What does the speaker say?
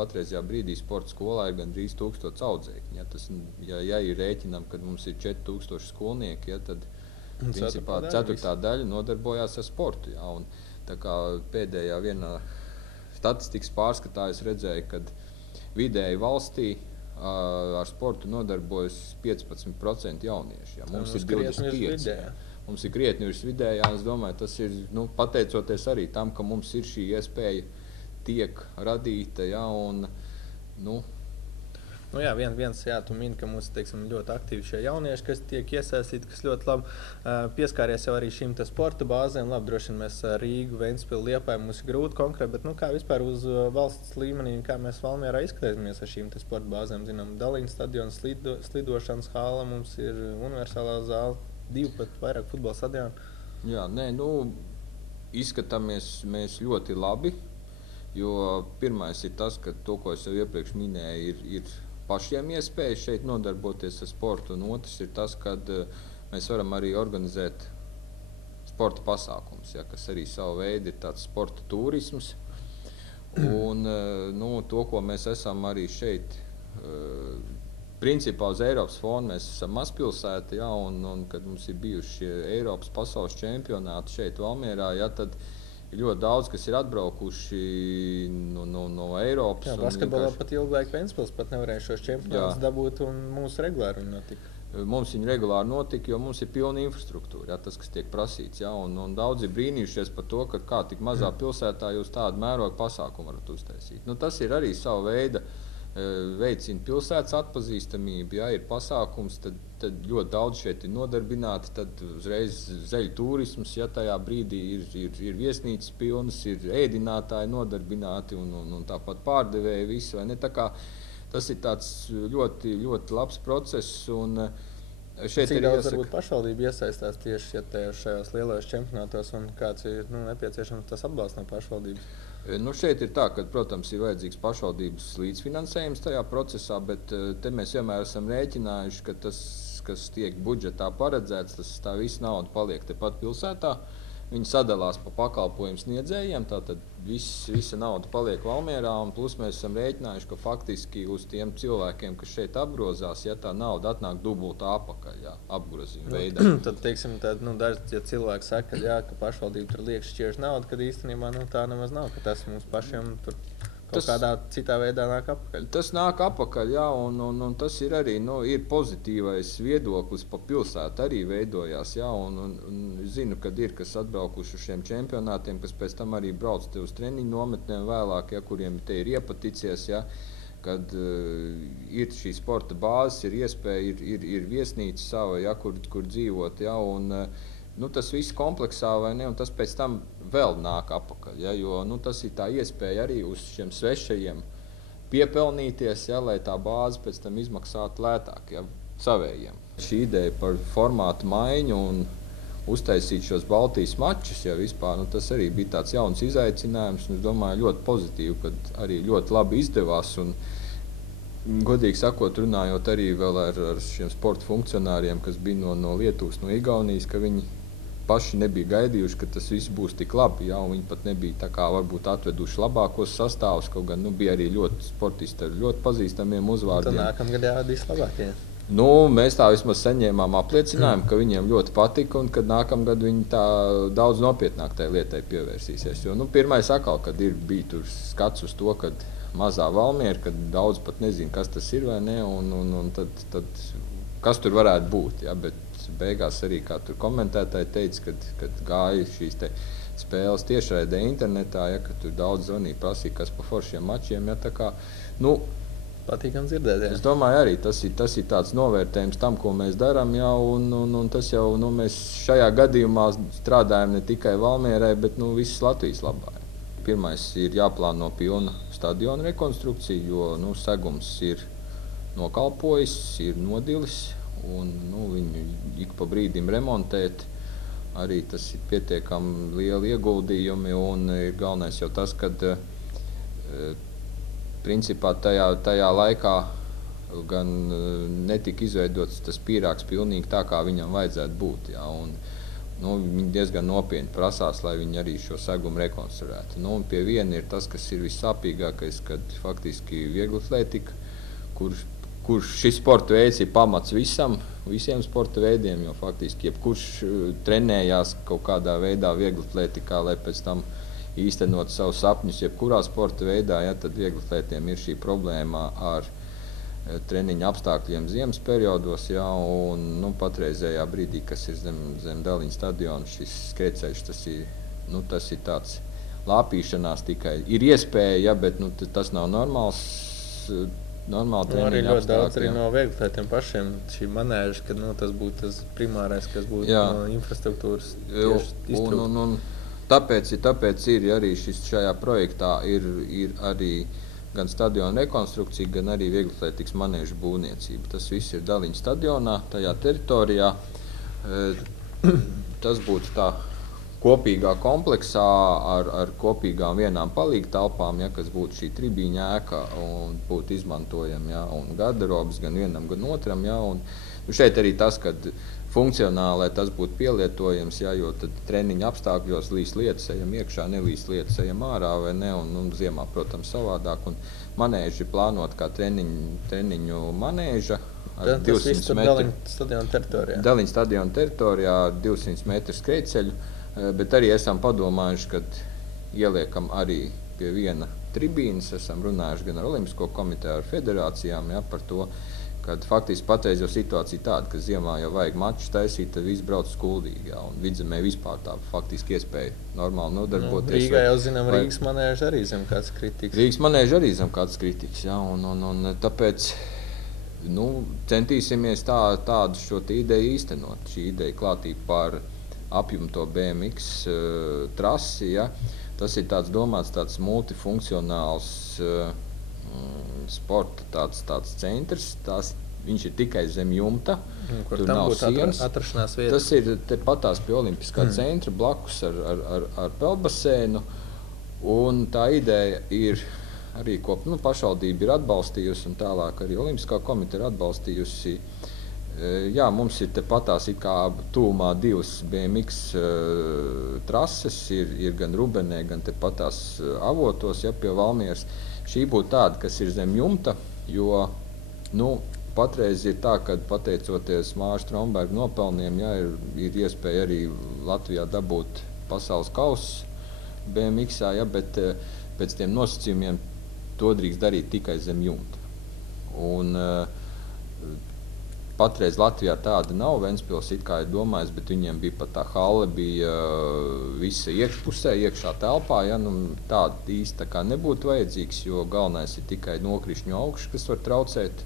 patreizajā brīdī sporta skolā ir gandrīz 1000 audzēkņi. Ja ir rēķinām, kad mums ir 4000 skolnieki, tad principā ceturtā daļa nodarbojās ar sportu. Ja, un, tā kā pēdējā vienā statistikas pārskatā es redzēju, ka vidēji valstī ar sportu nodarbojas 15% jaunieši. Ja. Mums ir 25%. Mums ir krietni virs vidējā. Es domāju, tas ir pateicoties arī tam, ka mums ir šī iespēja tiek radīta. Ja, un, jā, viens tu mini, ka mums teiksim, ļoti aktīvi šie jaunieši, kas tiek iesaistīti, kas ļoti labi pieskāries jau arī šīm sporta bāzēm. Labi, droši vien mēs Rīgu, Ventspili, Liepāju mums ir grūti konkrēti, bet kā vispār uz valsts līmenī, kā mēs Valmierā izskatāmies ar šīm sporta bāzēm? Zinām, Dalīņas stadions, slidošanas hāla, mums ir universālā zāle, 2 pat vairāk futbola stadionu. Jā, izskatāmies mēs ļoti labi, jo pirmais ir tas, ka to, ko es jau iepriekš minēju, ir pašiem iespēja šeit nodarboties ar sportu, un otrs ir tas, ka mēs varam arī organizēt sporta pasākums, ja, kas arī savu veidu ir tāds sporta turisms, un to, ko mēs esam arī šeit, principā uz Eiropas fona mēs esam mazpilsēta, ja, un kad mums ir bijuši Eiropas pasaules čempionāti šeit Valmierā, ja, tad ir ļoti daudz, kas ir atbraukuši no Eiropas. Jā, basketbolā pat ilgu laiku Ventspils pat nevarēja šos čempionātus dabūt, un mūsu regulāri viņi notika. Mums viņi regulāri notika, jo mums ir pilna infrastruktūra, ja, tas, kas tiek prasīts. Ja, un daudzi ir brīnījušies par to, ka kā tik mazā pilsētā jūs tādu mērogu pasākumu varat uztaisīt. Tas ir arī sava veida veicina pilsētas atpazīstamību, ja ir pasākums, tad ļoti daudz šeit ir nodarbināti, tad uzreiz zeļu turisms, ja tajā brīdī ir viesnīcas pilnas, ir ēdinātāji nodarbināti un tāpat pārdevēji visi, vai ne? Tā kā tas ir tāds ļoti, ļoti labs process. Un šeit cik daudz varbūt pašvaldība iesaistās tieši šajos lielajos čempionātos un kāds ir nepieciešams tas atbalsts no pašvaldības? Šeit ir tā, ka, protams, ir vajadzīgs pašvaldības līdzfinansējums tajā procesā, bet te mēs vienmēr esam rēķinājuši, ka tas, kas tiek budžetā paredzēts, tā visa nauda paliek tepat pilsētā. Viņi sadalās pa pakalpojumu sniedzējiem, tātad visa nauda paliek Valmierā, un plus mēs esam rēķinājuši, ka faktiski uz tiem cilvēkiem, kas šeit apgrozās, ja tā nauda atnāk dubultā apakaļ, ja, apgrozījuma veidā. Tad, teiksim, daži cilvēki saka, ka pašvaldība tur liek šķiež naudu, kad īstenībā tā nemaz nav, ka tas mums pašiem tur kaut kādā citā veidā nāk apakaļ. Tas nāk apakaļ, jā, un tas ir arī ir pozitīvais viedoklis pa pilsētu arī veidojās. Jā, un zinu, kad ir kas atbraukuši uz šiem čempionātiem, kas pēc tam arī brauc te uz treniņu nometnēm vēlāk, ja, kuriem te ir iepaticies, ja, kad ir šī sporta bāzes, ir iespēja, ir viesnīca sava, ja, kur dzīvot. Ja, un tas viss kompleksā, vai ne, un tas pēc tam vēl nāk apakaļ, ja, jo tas ir tā iespēja arī uz šiem svešajiem piepelnīties, ja, lai tā bāze pēc tam izmaksātu lētāk, ja, savējiem. Šī ideja par formātu maiņu un uztaisīt šos Baltijas mačus, ja vispār, tas arī bija tāds jauns izaicinājums, un es domāju ļoti pozitīvi, kad arī ļoti labi izdevās, un godīgi sakot, runājot arī vēl ar šiem sporta funkcionāriem, kas bija no Lietuvas, no Igaunijas, ka viņi paši nebija gaidījuši, ka tas viss būs tik labi, ja, un viņi pat nebija tā kā varbūt atveduši labākos sastāvus, kaut gan bija arī ļoti sportisti ar ļoti pazīstamiem uzvārdiem. Tad nākamgad jādīs labākie. Mēs tā vismaz saņēmām apliecinājumu, ka viņiem ļoti patika, un kad nākamgad viņi tā daudz nopietnāk tai lietai pievērsīsies. Jo, pirmais atkal, kad bija tur skats uz to, kad mazā Valmiera, kad daudz pat nezina, kas tas ir vai ne, un tad kas tur varētu būt, ja, bet beigās arī, kā tur komentētāji teica, kad gāja šīs te spēles tiešraidē internetā, ja, ka tur daudz zvanīja, prasīja, kas pa foršiem mačiem, ja, tā kā, patīkam dzirdēt, jā. Es domāju arī, tas ir tāds novērtējums tam, ko mēs darām, ja, un tas jau, mēs šajā gadījumā strādājam ne tikai Valmierai, bet, visas Latvijas labā. Pirmais ir jāplāno pilna stadiona rekonstrukcija, jo, segums ir nokalpojis, ir nodilis, un viņu ik pa brīdim remontēt. Arī tas ir pietiekami lieli ieguldījumi, un ir galvenais jau tas, kad principā tajā laikā gan netika izveidots tas pīrāgs pilnīgi tā, kā viņam vajadzētu būt. Ja, viņi diezgan nopietni prasās, lai viņi arī šo segumu rekonstruētu. Un pie viena ir tas, kas ir vissāpīgākais, kad faktiski vieglatlētika, kurš šis sporta veids ir pamats visiem sporta veidiem, jo faktiski jebkurš trenējās kaut kādā veidā vieglatlētikā, lai pēc tam īstenot savus sapņus jebkurā sporta veidā, tad vieglatlētiem ir šī problēma ar treniņu apstākļiem ziemas periodos, un patreizējā brīdī, kas ir zem Daliņa stadiona, šis skrejceļš, tas ir tāds lāpīšanās tikai. Ir iespēja, bet tas nav normāls treniņu arī ļoti apstākļi. Daudz arī no vieglatlētiem pašiem šī manēža, ka tas būtu tas primārais, kas būtu no infrastruktūras iztrūkst. Tāpēc ir arī šajā projektā ir arī gan stadiona rekonstrukcija, gan arī vieglatlētikas manēža būvniecība. Tas viss ir Daliņa stadionā, tajā teritorijā. Tas būtu tā kopīgā kompleksā ar kopīgām vienām palīga telpām, kas būtu šī tribīņa ēka un būtu izmantojama, un garderobas gan vienam, gan otram. Un šeit arī tas, ka funkcionāli tas būtu pielietojams, jo tad treniņa apstākļos līs lietas, ejam iekšā, nelīs lietas, ejam ārā, vai ne, un ziemā, protams, savādāk. Un manēža ir plānota kā treniņu manēža ar 200 metru Daliņa stadiona teritorijā ar 200 metru skrejceļu, bet arī esam padomājuši, ka ieliekam arī pie viena tribīnas, esam runājuši gan ar Olimpisko komiteju, ar federācijām, par to, kad faktiski patreiz jau situācija tāda, ka ziemā jau vajag mačus taisīt, tad viss brauc Kuldīgi, un Vidzemē vispār tā faktiski iespēja normāli nodarboties. Rīgā jau zinām, Rīgas manēža arī zem kāds kritikas. Rīgas manēža arī zem kāds kritikas, un tāpēc centīsimies tādu šo ideju īstenot. Šī ideja klātība par apjumto BMX trasi, tas ir domāts tāds multifunkcionāls sporta tāds centrs, viņš ir tikai zem jumta, tur nav sienas. Tas ir tepatās pie Olimpiskā centra, blakus ar peldbaseinu, un tā ideja ir arī, ko pašvaldība ir atbalstījusi, un tālāk arī Olimpiskā komiteja ir atbalstījusi. Mums ir tepatās tuvumā divas BMX trases, ir gan Rubenē, gan tepatās Avotos, pie Valmieras. Šī būtu tāda, kas ir zem jumta, jo patreiz ir tā, ka pateicoties Māša Stromberga nopelniem, ir iespēja arī Latvijā dabūt pasaules kausu BMX, bet pēc tiem nosacījumiem to drīkst darīt tikai zem jumta. Un patreiz Latvijā tāda nav, Ventspils it kā ir domājis, bet viņiem bija pat tā hale, bija visa iekšpusē, iekšā telpā, tāda īsti nebūtu vajadzīgs, jo galvenais ir tikai nokrišņu augšs, kas var traucēt